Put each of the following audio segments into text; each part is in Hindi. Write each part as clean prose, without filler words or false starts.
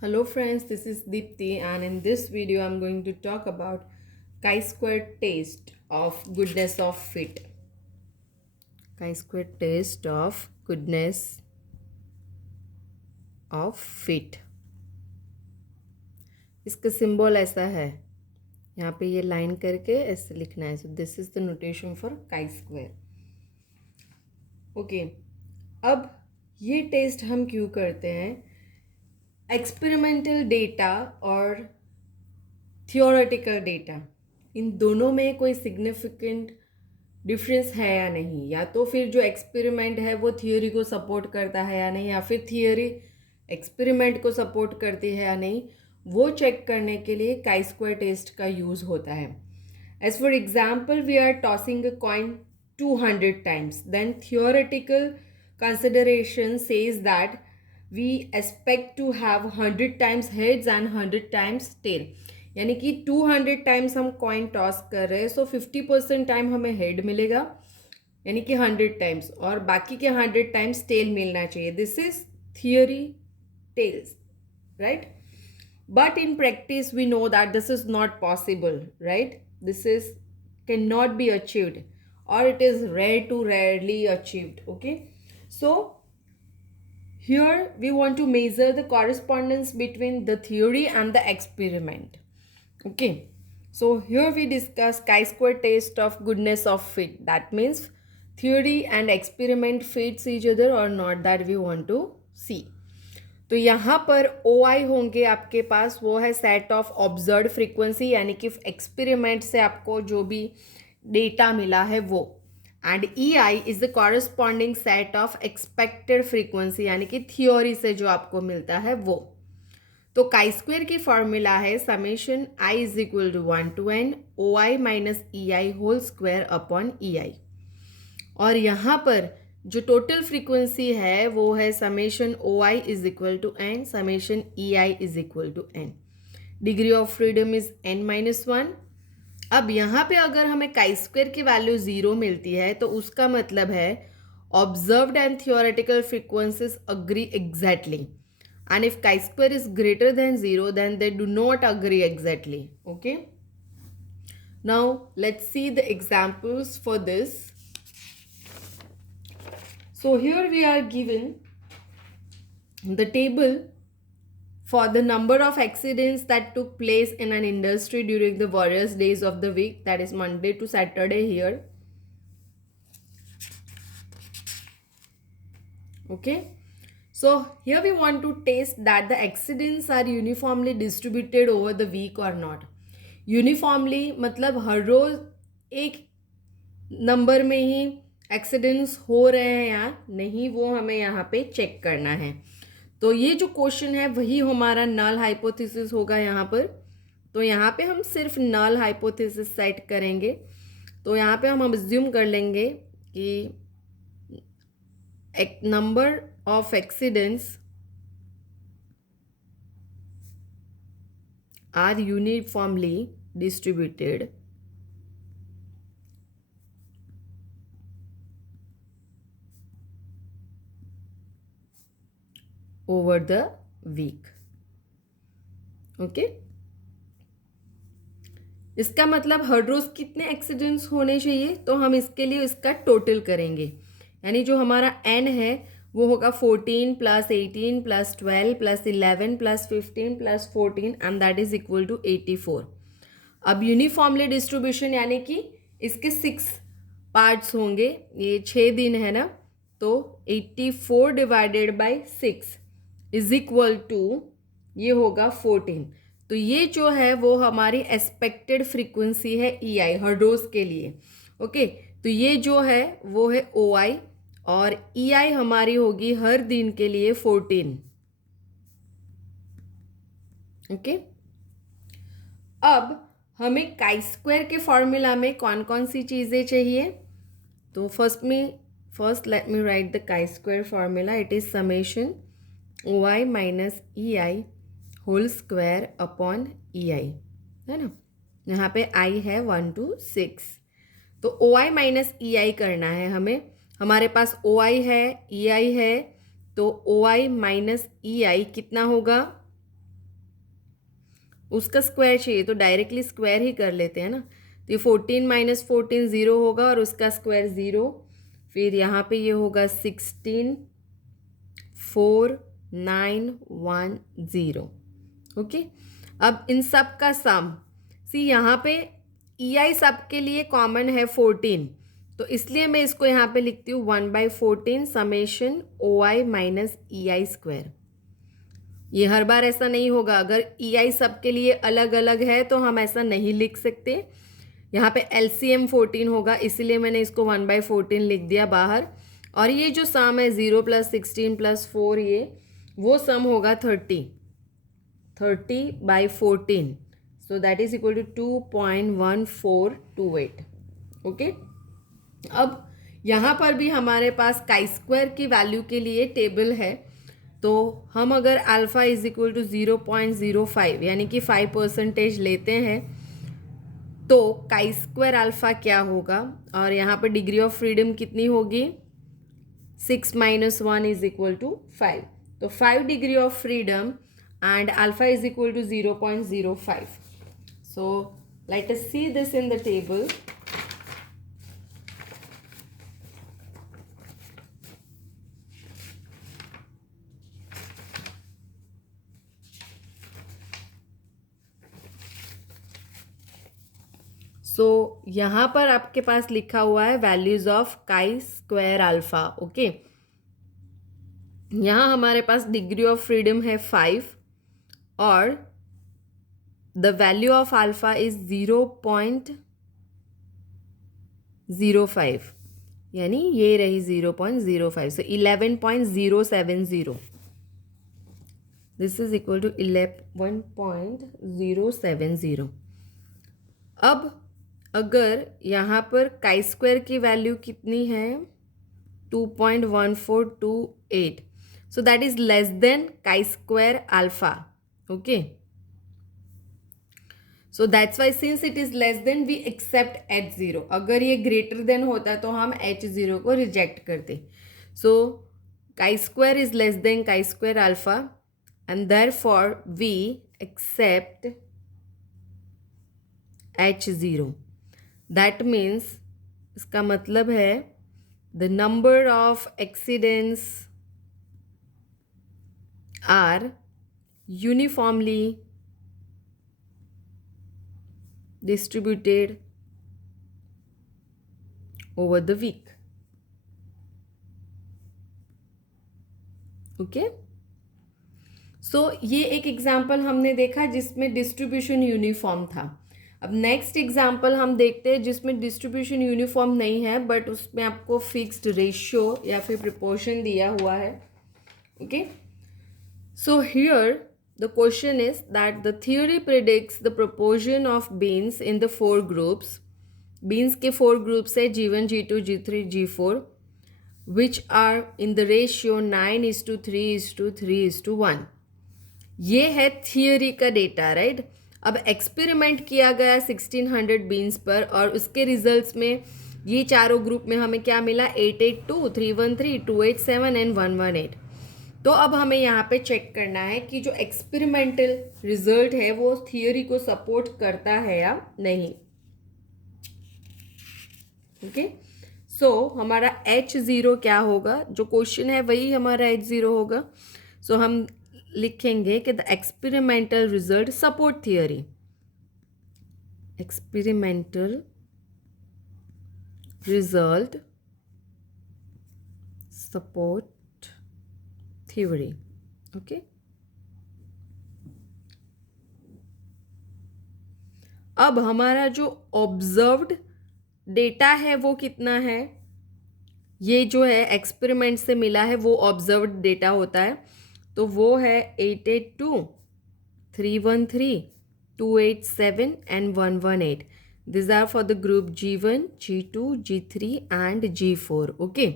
Hello friends, this is Deepti and in this video I'm going to talk about chi-square taste of goodness of fit. Chi-square taste of goodness of fit. इसका सिंबल ऐसा है, यहाँ पे ये लाइन करके ऐसे लिखना है. So this is the notation for chi-square. Okay, अब ये टेस्ट हम क्यों करते हैं? एक्सपेरिमेंटल डेटा और थियोरेटिकल डेटा, इन दोनों में कोई सिग्निफिकेंट डिफरेंस है या नहीं, या तो फिर जो एक्सपेरिमेंट है वो थियोरी को सपोर्ट करता है या नहीं, या फिर थियोरी एक्सपेरिमेंट को सपोर्ट करती है या नहीं, वो चेक करने के लिए काई स्क्वायर टेस्ट का यूज़ होता है. As for example, we are tossing a coin 200 times, then theoretical consideration says that we expect to have 100 times heads and 100 times tail. यानी कि 200 टाइम्स हम कॉइन टॉस कर रहे हैं, सो 50% टाइम हमें हेड मिलेगा, यानी कि 100 टाइम्स, और बाकी के 100 टाइम्स टेल मिलना चाहिए. This is theory tails, right? But in practice we know that this is not possible, right? This is can not be achieved, or it is rare to rarely achieved. Okay, so here we want to measure the correspondence between the theory and the experiment. Okay, so here we discuss chi-square test of goodness of fit. That means theory and experiment fits each other or not, that we want to see. तो यहाँ पर OI होंगे आपके पास, वो है सेट ऑफ ऑब्जर्व फ्रीक्वेंसी, यानी कि एक्सपेरिमेंट से आपको जो भी डेटा मिला है वो, and EI is the corresponding set of expected frequency, यानी कि थियोरी से जो आपको मिलता है वो. तो काई स्क्वेयर की फॉर्मूला है summation I is equal to 1 to n OI minus EI whole square upon EI, और यहाँ पर जो टोटल फ्रीक्वेंसी है वो है summation OI is equal to n summation EI is equal to n. Degree of freedom is n-1. अब यहाँ पे अगर हमें काई स्क्वेयर की वैल्यू 0 मिलती है तो उसका मतलब है observed and theoretical frequencies agree exactly, and if chi-square is greater than 0 then they do not agree exactly. Okay, now let's see the examples for this. So here we are given the table for the number of accidents that took place in an industry during the various days of the week, that is Monday to Saturday here. Okay, so here we want to test that the accidents are uniformly distributed over the week or not. Uniformly मतलब हर रोज एक नंबर में ही एक्सीडेंट्स हो रहे हैं या नहीं, वो हमें यहाँ पे चेक करना है. तो ये जो क्वेश्चन है वही हमारा नल हाइपोथेसिस होगा यहाँ पर. तो यहाँ पे हम सिर्फ नल हाइपोथेसिस सेट करेंगे. तो यहाँ पे हम अज्यूम कर लेंगे कि एक number of accidents are uniformly distributed over the week. Okay, इसका मतलब हर रोज कितने एक्सीडेंट्स होने चाहिए, तो हम इसके लिए इसका टोटल करेंगे, यानी जो हमारा n है वो होगा 14 plus 18 plus 12 plus 11 plus 15 plus 14 and that is equal to 84. अब यूनिफॉर्मली डिस्ट्रीब्यूशन यानी कि इसके 6 पार्ट्स होंगे, ये 6 दिन है ना, तो 84 divided by 6 is equal to ये होगा 14. तो ये जो है वो हमारी एक्सपेक्टेड फ्रीक्वेंसी है EI हर रोज के लिए. ओके, तो ये जो है वो है OI, और EI हमारी होगी हर दिन के लिए 14. ओके, अब हमें काई स्क्वायर के फॉर्मूला में कौन कौन सी चीज़ें चाहिए, तो first let me write the chi square formula. It is summation OI minus EI whole square upon EI, है ना. यहाँ पे I है 1 to 6, तो OI माइनस EI करना है हमें. हमारे पास OI है, EI है, तो OI माइनस EI कितना होगा उसका स्क्वायर चाहिए तो डायरेक्टली स्क्वायर ही कर लेते हैं ना। तो ये 14 माइनस 14 ज़ीरो होगा और उसका स्क्वायर ज़ीरो, फिर यहाँ पे ये होगा 16 4 9 1 0। ओके, अब इन सब का सम, सी यहाँ पे ई आई सब के लिए कॉमन है 14, तो इसलिए मैं इसको यहाँ पे लिखती हूँ 1/14 समेशन ओ आई माइनस ई आई स्क्वायर। ये हर बार ऐसा नहीं होगा, अगर ई आई सब के लिए अलग अलग है तो हम ऐसा नहीं लिख सकते। यहाँ पे एलसीएम 14 होगा, इसीलिए मैंने इसको 1/14 लिख दिया बाहर। और ये जो सम है 0 + 16 + 4, ये वो सम होगा 30/14, so that is equal to 2.1428। Okay, अब यहाँ पर भी हमारे पास काई स्क्वायर की वैल्यू के लिए टेबल है, तो हम अगर अल्फ़ा इज इक्वल टू 0.05 यानी कि 5% लेते हैं तो काई स्क्वायर अल्फ़ा क्या होगा, और यहाँ पर डिग्री ऑफ फ्रीडम कितनी होगी, 6 - 1 इज इक्वल टू 5, तो 5 degree of freedom and alpha is equal to 0.05. So let us see this in the table. So यहाँ पर आपके पास लिखा हुआ है वैल्यूज ऑफ काई स्क्वायर अल्फा। ओके, यहाँ हमारे पास डिग्री ऑफ फ्रीडम है 5 और the value of alpha is 0.05, यानी ये रही 0.05, सो 11.070, दिस इज इक्वल टू 11.070। अब अगर यहाँ पर काई स्क्वायर की वैल्यू कितनी है 2.1428, so that is less than chi square alpha. Okay, so that's why since it is less than we accept H0। अगर ये ग्रेटर देन होता तो हम H0 को रिजेक्ट करते। So chi square is less than chi square alpha and therefore we accept H0। That means, इसका मतलब है the number of accidents are uniformly distributed over the week. Okay, so ये एक एग्जाम्पल हमने देखा जिसमें डिस्ट्रीब्यूशन यूनिफॉर्म था। अब नेक्स्ट एग्जाम्पल हम देखते हैं जिसमें डिस्ट्रीब्यूशन यूनिफॉर्म नहीं है बट उसमें आपको फिक्स्ड रेशियो या फिर प्रोपोर्शन दिया हुआ है। Okay, so here the question is that the theory predicts the proportion of beans in the 4 groups. Beans के 4 groups है G1, G2, G3, G4, which are in the ratio 9:3:3:1. ये है थियोरी का डेटा, राइट। अब एक्सपेरिमेंट किया गया 1600 बीन्स पर और उसके रिजल्ट्स में ये चारों ग्रुप में हमें क्या मिला, 882, 313, 287 एंड 118। तो अब हमें यहाँ पे चेक करना है कि जो एक्सपेरिमेंटल रिजल्ट है वो थियोरी को सपोर्ट करता है या नहीं। ओके, सो हमारा H0 क्या होगा, जो क्वेश्चन है वही हमारा H0 होगा। सो हम लिखेंगे कि the experimental result support theory, experimental result support theory. Okay, अब हमारा जो ऑब्जर्व्ड डेटा है वो कितना है, ये जो है एक्सपेरिमेंट से मिला है वो ऑब्जर्व्ड डेटा होता है, तो वो है 882, 313, 287 and 118। This are for the group G1, G2, G3 and G4। Okay,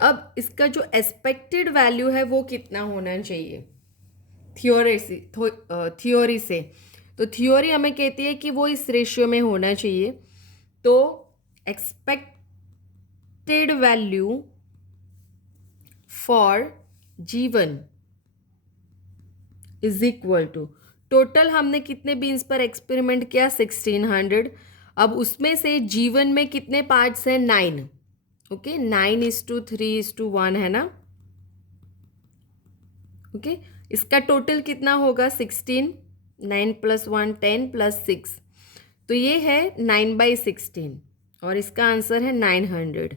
अब इसका जो एक्सपेक्टेड वैल्यू है वो कितना होना चाहिए थियोरी से, तो थियोरी हमें कहती है कि वो इस रेशियो में होना चाहिए। तो expected value for G1 is equal to total हमने कितने बीन्स पर एक्सपेरिमेंट किया? 1600। अब उसमें से G1 में कितने पार्ट्स हैं? 9। ओके, 9:3:1 है ना? ओके, इसका टोटल कितना होगा? 16, 9 + 1 10 + 6, तो ये है 9/16 और इसका आंसर है 900।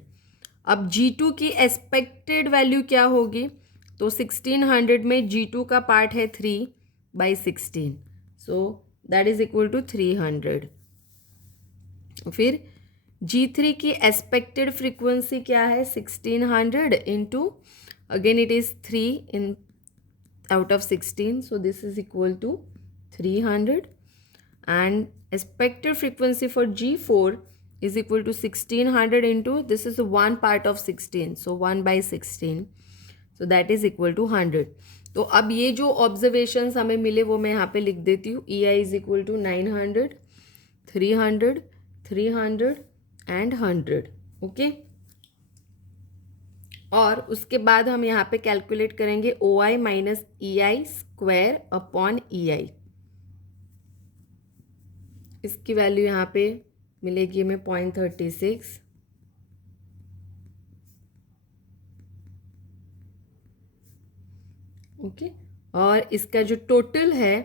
अब G2 की एक्सपेक्टेड वैल्यू क्या होगी? तो 1600 में G2 का पार्ट है 3/16, so that is equal to 300। फिर G3 की एक्सपेक्टेड फ्रीक्वेंसी क्या है? 1600 into, again it is 3 in out of 16, so this is equal to 300, and expected frequency for G4 is equal to 1600 into, this is one part of 16, so 1/16, so that is equal to 100। तो अब ये जो ऑब्जर्वेशंस हमें मिले वो मैं यहाँ पे लिख देती हूँ। EI is equal to 900, 300, 300 and 100। Okay, और उसके बाद हम यहाँ पे कैलकुलेट करेंगे OI - EI square upon EI। इसकी वैल्यू यहाँ पे मिलेगी हमें 0.36। ओके, और इसका जो टोटल है,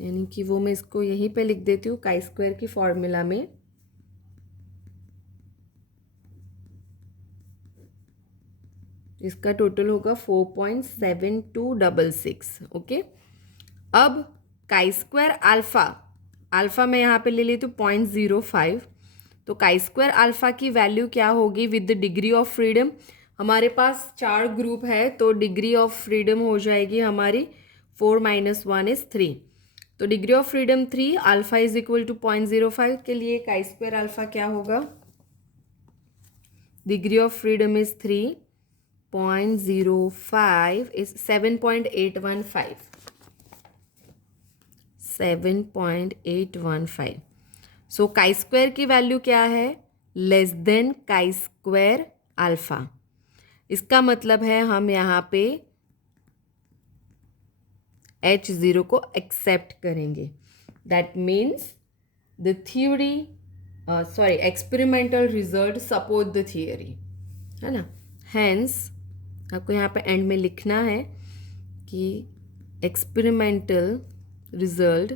यानी कि वो मैं इसको यहीं पे लिख देती हूँ काई स्क्वायर की फॉर्मूला में। इसका टोटल होगा 4.7266। ओके, अब काई स्क्वायर अल्फ़ा मैं यहाँ पे ले लेती हूँ 0.05, तो काई स्क्वायर अल्फ़ा की वैल्यू क्या होगी with the degree of freedom? हमारे पास 4 ग्रुप है, तो डिग्री ऑफ फ्रीडम हो जाएगी हमारी 4 - 1 is 3, तो degree of freedom 3, alpha is equal to 0.05 के लिए काई स्क्वायर अल्फ़ा क्या होगा? Degree of freedom is 3, 0.05 is 7.815, 7.815। So chi square की वैल्यू क्या है? Less than chi square alpha. इसका मतलब है हम यहाँ पे H0 को एक्सेप्ट करेंगे। That means the theory, experimental result support the theory, है ना? हैंस आपको यहाँ पे एंड में लिखना है कि experimental result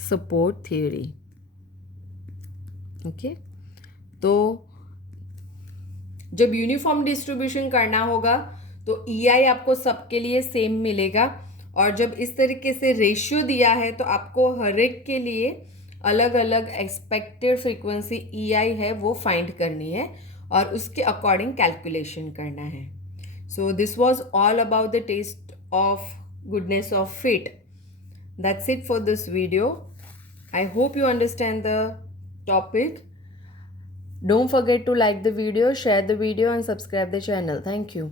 support theory. Okay, तो जब यूनिफॉर्म डिस्ट्रीब्यूशन करना होगा तो EI आपको सबके लिए सेम मिलेगा, और जब इस तरीके से रेशियो दिया है तो आपको हर एक के लिए अलग अलग एक्सपेक्टेड फ्रीक्वेंसी EI है वो फाइंड करनी है और उसके अकॉर्डिंग कैलकुलेशन करना है। So this was all about the test of goodness of fit. That's it for this video. I hope you understand the topic. Don't forget to like the video, share the video and subscribe the channel. Thank you.